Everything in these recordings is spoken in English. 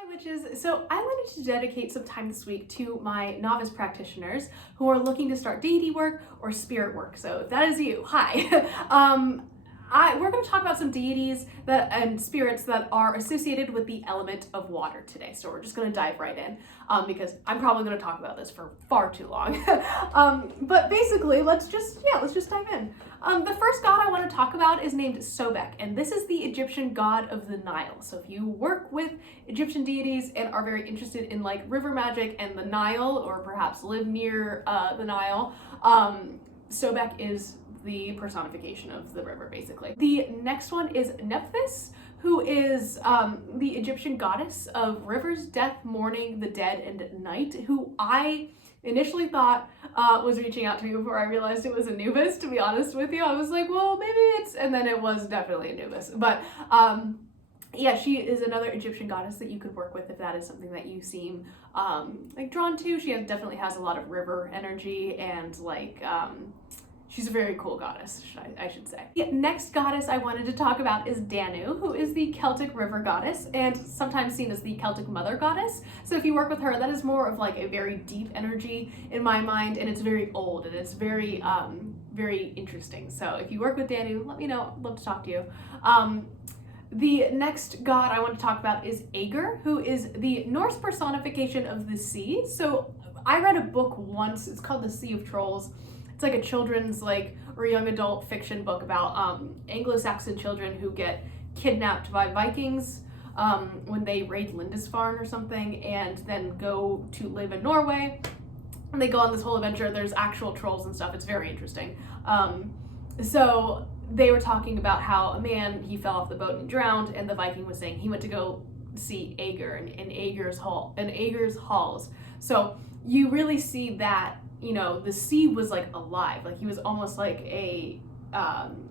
Hi witches! So I wanted to dedicate some time this week to my novice practitioners who are looking to start deity work or spirit work. So if that is you, hi! We're going to talk about some deities and spirits that are associated with the element of water today. So we're just going to dive right in because I'm probably going to talk about this for far too long. But basically, let's just dive in. The first god I want to talk about is named Sobek, and this is the Egyptian god of the Nile. So if you work with Egyptian deities and are very interested in like river magic and the Nile, or perhaps live near the Nile, Sobek is the personification of the river, basically. The next one is Nephthys, who is the Egyptian goddess of rivers, death, mourning, the dead, and night, who I initially thought was reaching out to me before I realized it was Anubis, to be honest with you. I was like, well, maybe it's, and then it was definitely Anubis. But yeah, she is another Egyptian goddess that you could work with if that is something that you seem like drawn to. She definitely has a lot of river energy and like she's a very cool goddess, I should say. The next goddess I wanted to talk about is Danu, who is the Celtic river goddess and sometimes seen as the Celtic mother goddess. So if you work with her, that is more of like a very deep energy in my mind, and it's very old and it's very, very interesting. So if you work with Danu, let me know. I'd love to talk to you. The next god I want to talk about is Aegir, who is the Norse personification of the sea. So I read a book once, it's called The Sea of Trolls. It's like a children's or young adult fiction book about Anglo-Saxon children who get kidnapped by Vikings when they raid Lindisfarne or something, and then go to live in Norway. And they go on this whole adventure. There's actual trolls and stuff. It's very interesting. So they were talking about how a man, he fell off the boat and drowned, and the Viking was saying he went to go see Aegir in Aegir's halls. So you really see that, you know, the sea was like alive, like he was almost like a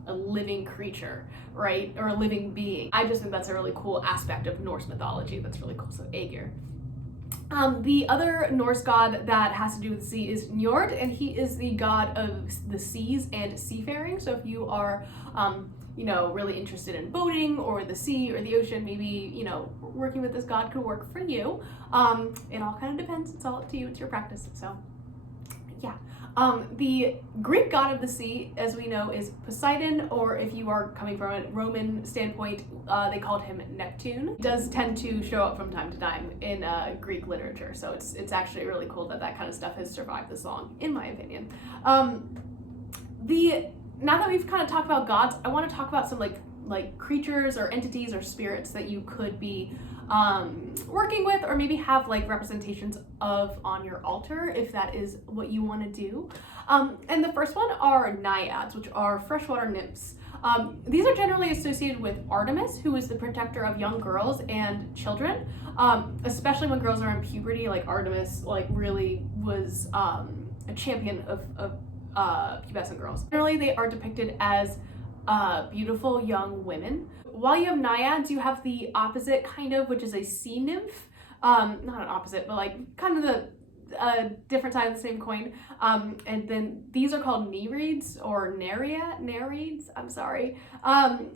living creature, right? Or a living being. I just think that's a really cool aspect of Norse mythology that's really cool. So Aegir. The other Norse god that has to do with the sea is Njord, and he is the god of the seas and seafaring. So if you are, you know, really interested in boating or the sea or the ocean, maybe, you know, working with this god could work for you. It all kind of depends. It's all up to you. It's your practice. So yeah. The Greek god of the sea, as we know, is Poseidon, or if you are coming from a Roman standpoint, they called him Neptune. He does tend to show up from time to time in Greek literature, so it's actually really cool that that kind of stuff has survived this long, in my opinion. Now that we've kind of talked about gods, I want to talk about some like creatures or entities or spirits that you could be working with, or maybe have like representations of on your altar if that is what you want to do. And the first one are naiads, which are freshwater nymphs. These are generally associated with Artemis, who is the protector of young girls and children, especially when girls are in puberty. Like Artemis really was a champion of pubescent girls. Generally they are depicted as beautiful young women. While you have naiads, you have the opposite kind of, which is a sea nymph. Not an opposite, but like kind of the different side of the same coin. And then these are called Nereids or Nereids, I'm sorry.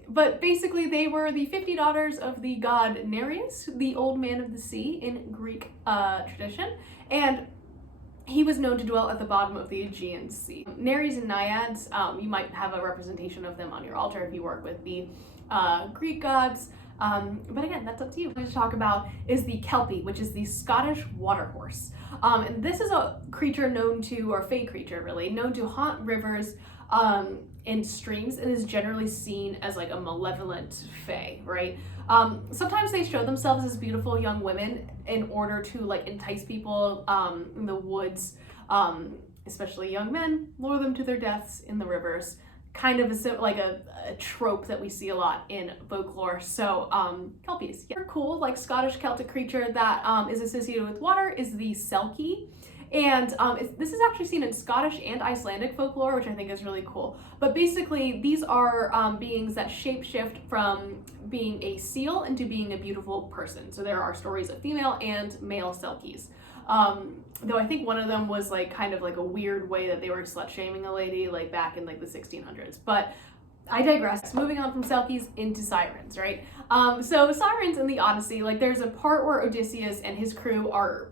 But basically they were the 50 daughters of the god Nereus, the old man of the sea in Greek tradition. And he was known to dwell at the bottom of the Aegean Sea. Nereids and naiads, you might have a representation of them on your altar if you work with the Greek gods. But again, that's up to you. What I'm going to talk about is the Kelpie, which is the Scottish water horse. And this is a creature known to, or fey creature really, known to haunt rivers and streams, and is generally seen as like a malevolent fae, right? Sometimes they show themselves as beautiful young women in order to like entice people in the woods, especially young men, lure them to their deaths in the rivers. Kind of a trope that we see a lot in folklore. So Kelpies. Yeah. Cool, like Scottish Celtic creature that is associated with water is the Selkie. And this is actually seen in Scottish and Icelandic folklore, which I think is really cool. But basically, these are beings that shapeshift from being a seal into being a beautiful person. So there are stories of female and male Selkies. Though I think one of them was like kind of like a weird way that they were slut shaming a lady like back in like the 1600s. But I digress. Moving on from Selkies into Sirens, right? So Sirens in the Odyssey, like there's a part where Odysseus and his crew are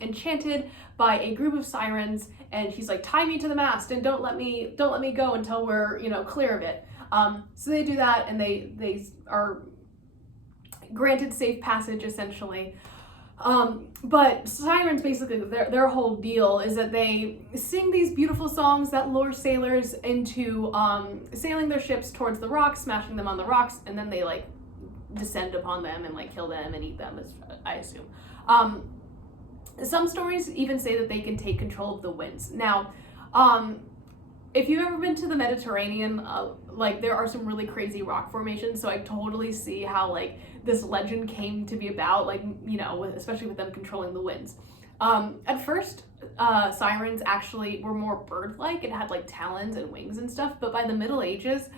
enchanted by a group of sirens, and he's like, tie me to the mast and don't let me go until we're, you know, clear of it. So they do that, and they are granted safe passage essentially. But sirens, basically their whole deal is that they sing these beautiful songs that lure sailors into sailing their ships towards the rocks, smashing them on the rocks, and then they like descend upon them and like kill them and eat them, as I assume. Some stories even say that they can take control of the winds. Now, if you've ever been to the Mediterranean, like there are some really crazy rock formations, so I totally see how like this legend came to be about, like, you know, especially with them controlling the winds. At first, sirens actually were more bird-like and had like talons and wings and stuff, but by the Middle Ages,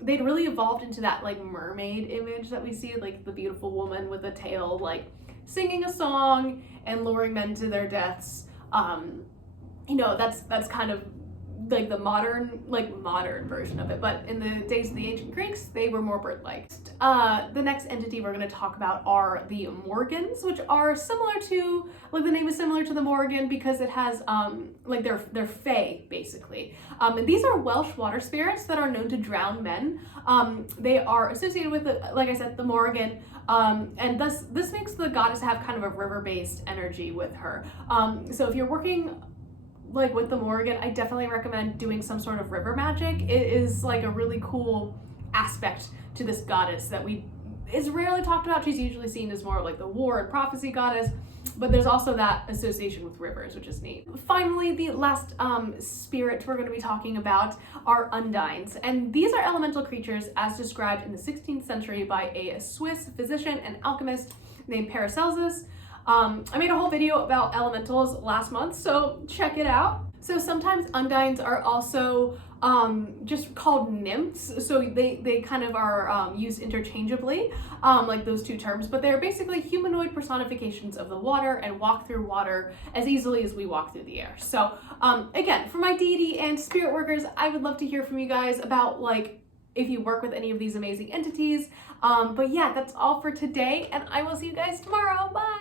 they'd really evolved into that like mermaid image that we see, like the beautiful woman with a tail, like singing a song and luring men to their deaths. You know, that's kind of like the modern version of it, but in the days of the ancient Greeks, they were more bird-like. The next entity we're going to talk about are the Morgans, which are similar to, like the name is similar to the Morgan because it has like they're fae basically. And these are Welsh water spirits that are known to drown men. They are associated with, like I said, the Morgan, and thus this makes the goddess have kind of a river-based energy with her. So if you're working like with the Morgan, I definitely recommend doing some sort of river magic. It is like a really cool aspect to this goddess that is rarely talked about. She's usually seen as more like the war and prophecy goddess, but there's also that association with rivers, which is neat. Finally, the last spirit we're going to be talking about are undines, and these are elemental creatures as described in the 16th century by a Swiss physician and alchemist named Paracelsus. I made a whole video about elementals last month, so check it out. So sometimes undines are also just called nymphs, so they kind of are used interchangeably, like those two terms, but they're basically humanoid personifications of the water and walk through water as easily as we walk through the air. So again, for my deity and spirit workers, I would love to hear from you guys about like if you work with any of these amazing entities. But yeah, that's all for today, and I will see you guys tomorrow. Bye!